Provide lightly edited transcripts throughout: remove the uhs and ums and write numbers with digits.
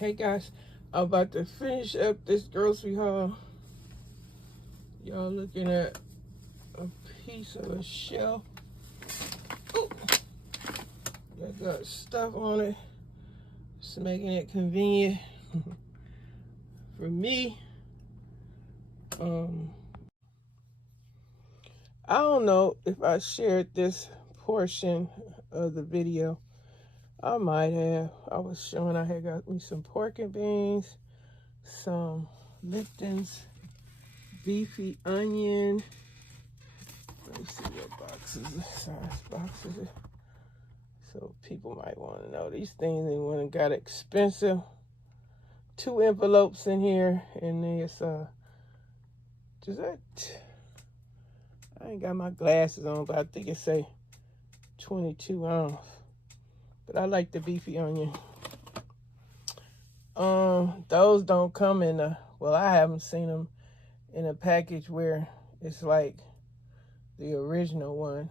Hey guys, I'm about to finish up this grocery haul. Y'all looking at a piece of a shelf. Ooh, that got stuff on it. It's making it convenient for me. I don't know if I shared this portion of the video. I might have. I was showing I had got me some pork and beans, some Lipton's beefy onion. Let me see what size boxes. So people might want to know these things. They went and got expensive. 2 envelopes in here, and there's just that. I ain't got my glasses on, but I think it say 22 ounce. But I like the beefy onion. Those don't come in a, well, I haven't seen them in a package where it's like the original one,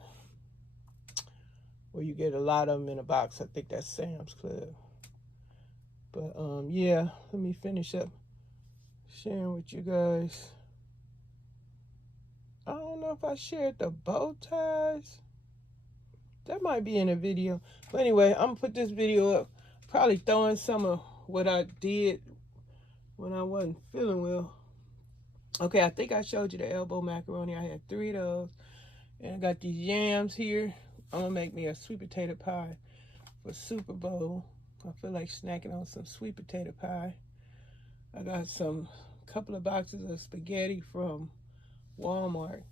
where you get a lot of them in a box. I think that's Sam's Club. But yeah, let me finish up sharing with you guys. I don't know if I shared the bow ties. That might be in a video. But anyway, I'm gonna put this video up. Probably throwing some of what I did when I wasn't feeling well. Okay, I think I showed you the elbow macaroni. I had 3 of those. And I got these yams here. I'm gonna make me a sweet potato pie for Super Bowl. I feel like snacking on some sweet potato pie. I got couple of boxes of spaghetti from Walmart.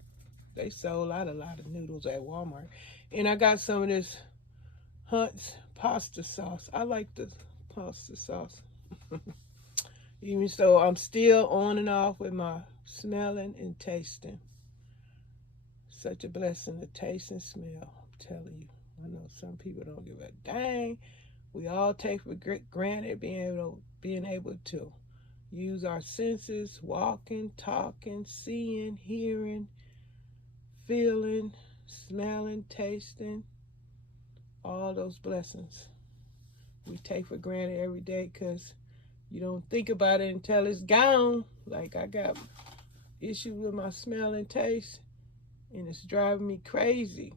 They sold out a lot of noodles at Walmart. And I got some of this Hunt's pasta sauce. I like the pasta sauce. Even so, I'm still on and off with my smelling and tasting. Such a blessing to taste and smell, I'm telling you. I know some people don't give a dang. We all take for granted being able to use our senses, walking, talking, seeing, hearing, feeling, smelling, tasting, all those blessings we take for granted every day because you don't think about it until it's gone. Like I got issues with my smell and taste, and it's driving me crazy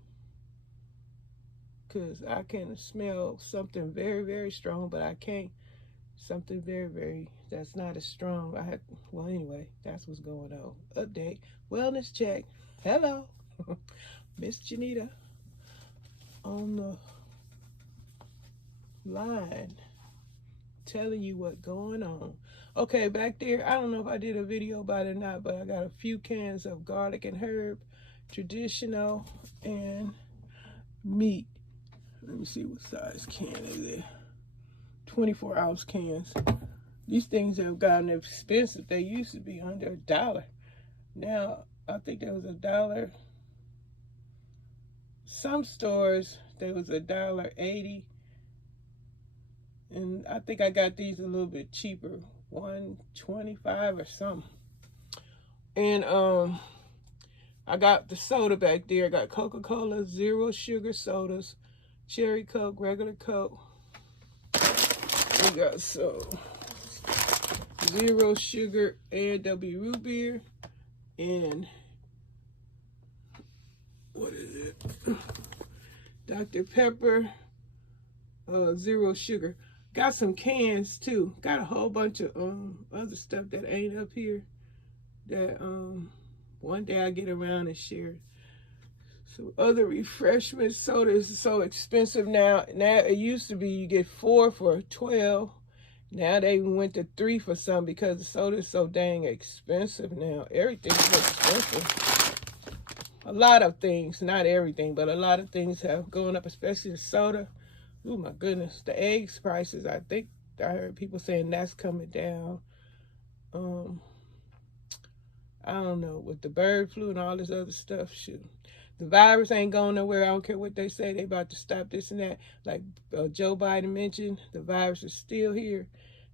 because I can smell something very, very strong, but I can't something very, very, that's not as strong. Well, anyway, that's what's going on. Update, wellness check. Hello, Miss JENITA on the line telling you what's going on. Okay, back there, I don't know if I did a video about it or not, but I got a few cans of garlic and herb, traditional, and meat. Let me see what size can is it. 24 ounce cans. These things have gotten expensive. They used to be under $1. Now, I think there was $1. Some stores, there was $1.80. And I think I got these a little bit cheaper, $1.25 or something. And I got the soda back there. I got Coca-Cola, 0 sugar sodas, cherry Coke, regular Coke. We got some 0 sugar A&W root beer, and what is it? Dr. Pepper, 0 sugar. Got some cans too. Got a whole bunch of other stuff that ain't up here that one day I get around and share. So other refreshments. Soda is so expensive now. Now it used to be you get 4 for $12. Now they went to 3 for some because the soda is so dang expensive now. Everything's expensive. A lot of things, not everything, but a lot of things have gone up, especially the soda. Oh my goodness, the eggs prices, I think I heard people saying that's coming down. I don't know, with the bird flu and all this other stuff, shoot. The virus ain't going nowhere. I don't care what they say. They about to stop this and that. Like Joe Biden mentioned, the virus is still here.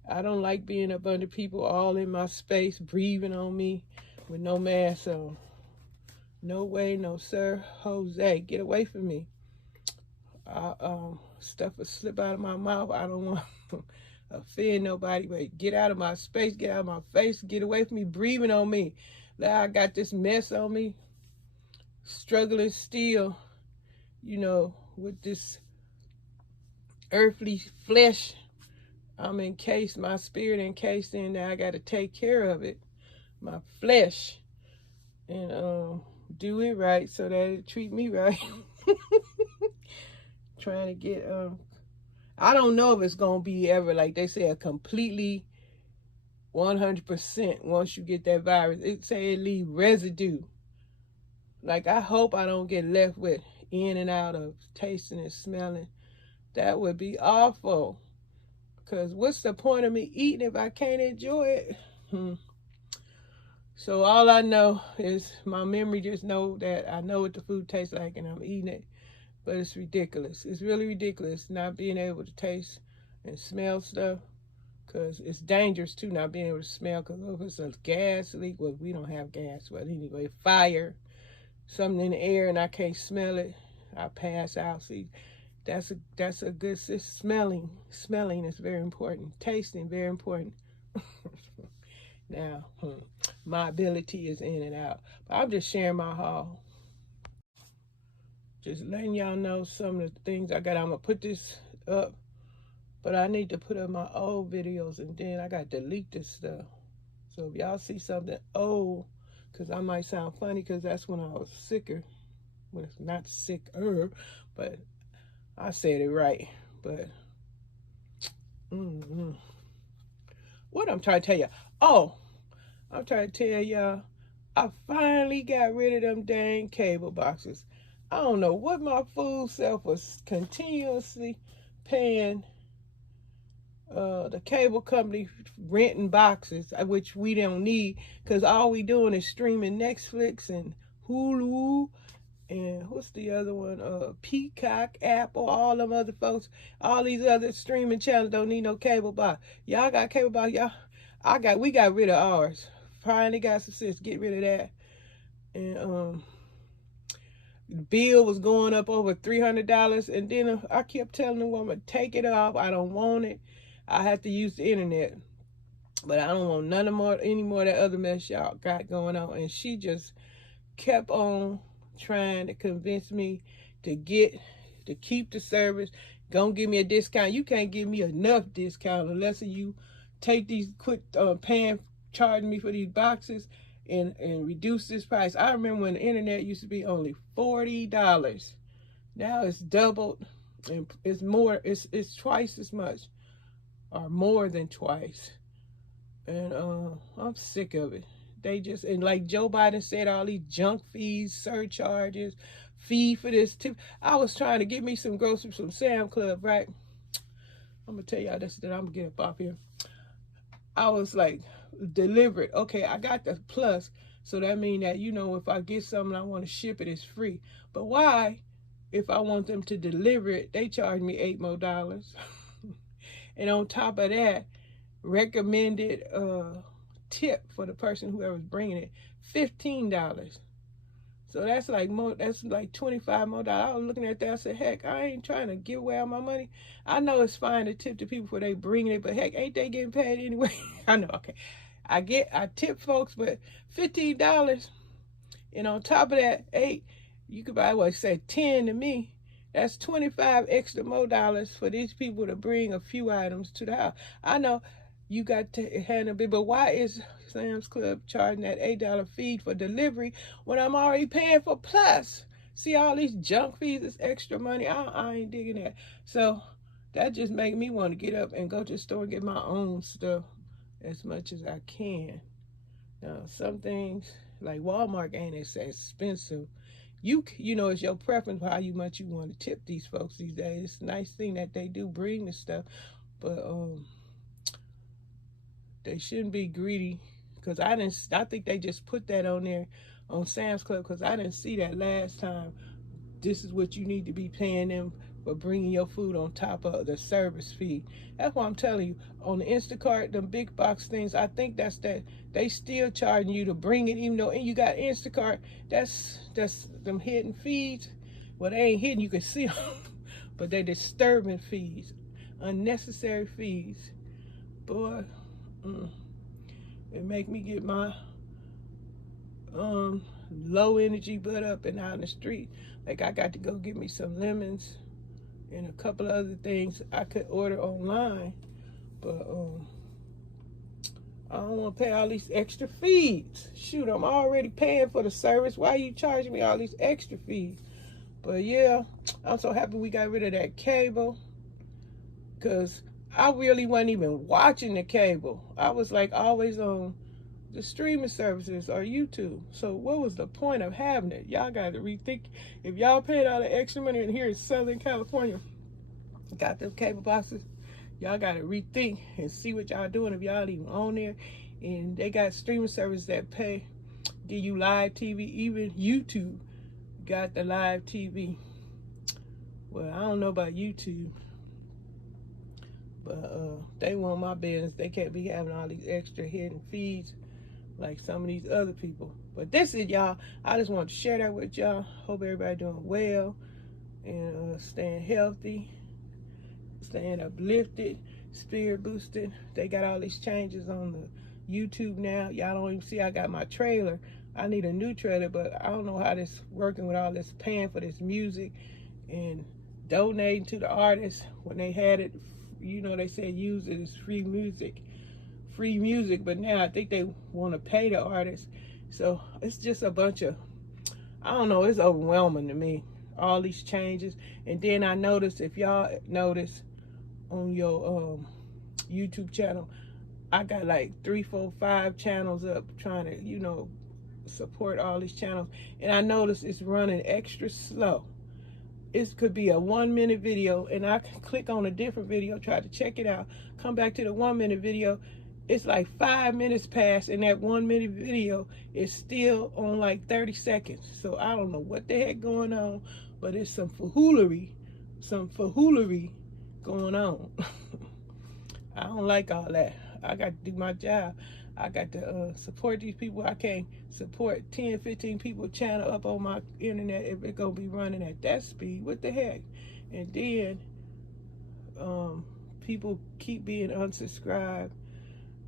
I don't like being up under people all in my space, breathing on me with no mask on. No way, no sir. Jose, get away from me. Stuff will slip out of my mouth. I don't want offend nobody, but get out of my space, get out of my face, get away from me, breathing on me. Now I got this mess on me, struggling still, you know, with this earthly flesh. I'm encased, my spirit encased in there. I got to take care of it, my flesh, and do it right so that it treat me right. Trying to get, I don't know if it's going to be ever, like they say, a completely 100% once you get that virus. It say it leave residue. Like, I hope I don't get left with in and out of tasting and smelling. That would be awful. Because what's the point of me eating if I can't enjoy it? So all I know is my memory just know that I know what the food tastes like and I'm eating it. But it's ridiculous. It's really ridiculous not being able to taste and smell stuff. Because it's dangerous too, not being able to smell. Because if it's a gas leak, well, we don't have gas. But anyway, fire, something in the air and I can't smell it, I pass out. See, that's a good smelling. Smelling is very important. Tasting, very important. Now, my ability is in and out. But I'm just sharing my haul. Just letting y'all know some of the things I got. I'm going to put this up. But I need to put up my old videos and then I got to delete this stuff. So if y'all see something old, because I might sound funny because that's when I was sicker. Well, it's not sicker, but I said it right. But what I'm trying to tell you. Oh, I'm trying to tell y'all, I finally got rid of them dang cable boxes. I don't know what my food self was continuously paying the cable company renting boxes, which we don't need, because all we doing is streaming Netflix and Hulu and what's the other one, Peacock, Apple, all them other folks, all these other streaming channels don't need no cable box. Y'all got cable box, y'all. We got rid of ours. Finally got some sense, get rid of that. And the bill was going up over $300, and then I kept telling the woman, take it off, I don't want it. I have to use the internet, but I don't want any more of that other mess y'all got going on. And she just kept on trying to convince me to keep the service. Gonna give me a discount. You can't give me enough discount unless you take these, quit charging me for these boxes and reduce this price. I remember when the internet used to be only $40. Now it's doubled, and it's more. It's twice as much, or more than twice. And I'm sick of it. They just, and like Joe Biden said, all these junk fees, surcharges, fee for this tip. I was trying to get me some groceries from Sam's Club, right? I'm gonna tell y'all this, then I'm gonna get up off here. I was like, delivered. Okay, I got the plus, so that means that, you know, if I get something I want to ship it, it's free. But why, if I want them to deliver it, they charge me $8 more. And on top of that, recommended tip for the person whoever's bringing it, $15. So that's like more. That's like $25 more. I was looking at that. I said, heck, I ain't trying to give away all my money. I know it's fine to tip the people for they bringing it, but heck, ain't they getting paid anyway? I know. Okay, I tip folks, but $15, and on top of that, $8. You could buy what, say 10 to me. That's $25 extra more for these people to bring a few items to the house. I know you got to handle it, but why is Sam's Club charging that $8 fee for delivery when I'm already paying for plus? See, all these junk fees is extra money. I ain't digging that. So that just make me want to get up and go to the store and get my own stuff as much as I can. Now, some things like Walmart ain't as expensive. You know, it's your preference for how much you want to tip these folks these days. It's a nice thing that they do bring the stuff, but they shouldn't be greedy, because I think they just put that on there on Sam's Club, because I didn't see that last time. This is what you need to be paying them for bringing your food on top of the service fee. That's why I'm telling you, on the Instacart, them big box things, I think that's that they still charging you to bring it, even though, and you got Instacart, that's them hidden fees. Well, they ain't hidden, you can see them, but they disturbing fees, unnecessary fees. boy, it make me get my low energy butt up and out in the street. Like, I got to go get me some lemons and a couple of other things I could order online, but I don't want to pay all these extra fees. Shoot, I'm already paying for the service. Why are you charging me all these extra fees? But yeah, I'm so happy we got rid of that cable, because I really wasn't even watching the cable. I was like always on the streaming services or YouTube. So what was the point of having it? Y'all got to rethink. If y'all paid all the extra money in here in Southern California, got them cable boxes, y'all got to rethink and see what y'all doing if y'all even on there. And they got streaming services that give you live TV. Even YouTube got the live TV. Well, I don't know about YouTube, but they want my business. They can't be having all these extra hidden feeds like some of these other people. But this is, y'all, I just want to share that with y'all. Hope everybody doing well and staying healthy, staying uplifted, spirit boosted. They got all these changes on the YouTube now. Y'all don't even see I got my trailer. I need a new trailer, but I don't know how this working with all this paying for this music and donating to the artists. When they had it, you know, they said use it as free music, but now I think they want to pay the artists. So it's just a bunch of, I don't know, it's overwhelming to me, all these changes. And then I noticed, if y'all notice on your YouTube channel, I got like 3, 4, 5 channels up trying to, you know, support all these channels. And I noticed it's running extra slow. It could be a 1-minute video, and I can click on a different video, try to check it out, come back to the 1-minute video. It's like 5 minutes past, and that 1-minute video is still on like 30 seconds. So I don't know what the heck going on, but it's some foolery going on. I don't like all that. I got to do my job. I got to support these people. I can't support 10, 15 people channel up on my internet if it's going to be running at that speed. What the heck? And then people keep being unsubscribed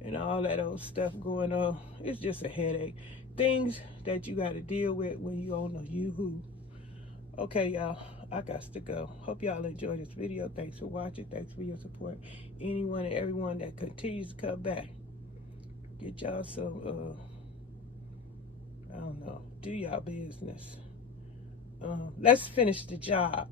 and all that old stuff going on. It's just a headache. Things that you got to deal with when you on the Yoo-hoo. Okay, y'all, I got to go. Hope y'all enjoyed this video. Thanks for watching. Thanks for your support. Anyone and everyone that continues to come back, get y'all some, I don't know, do y'all business. Let's finish the job.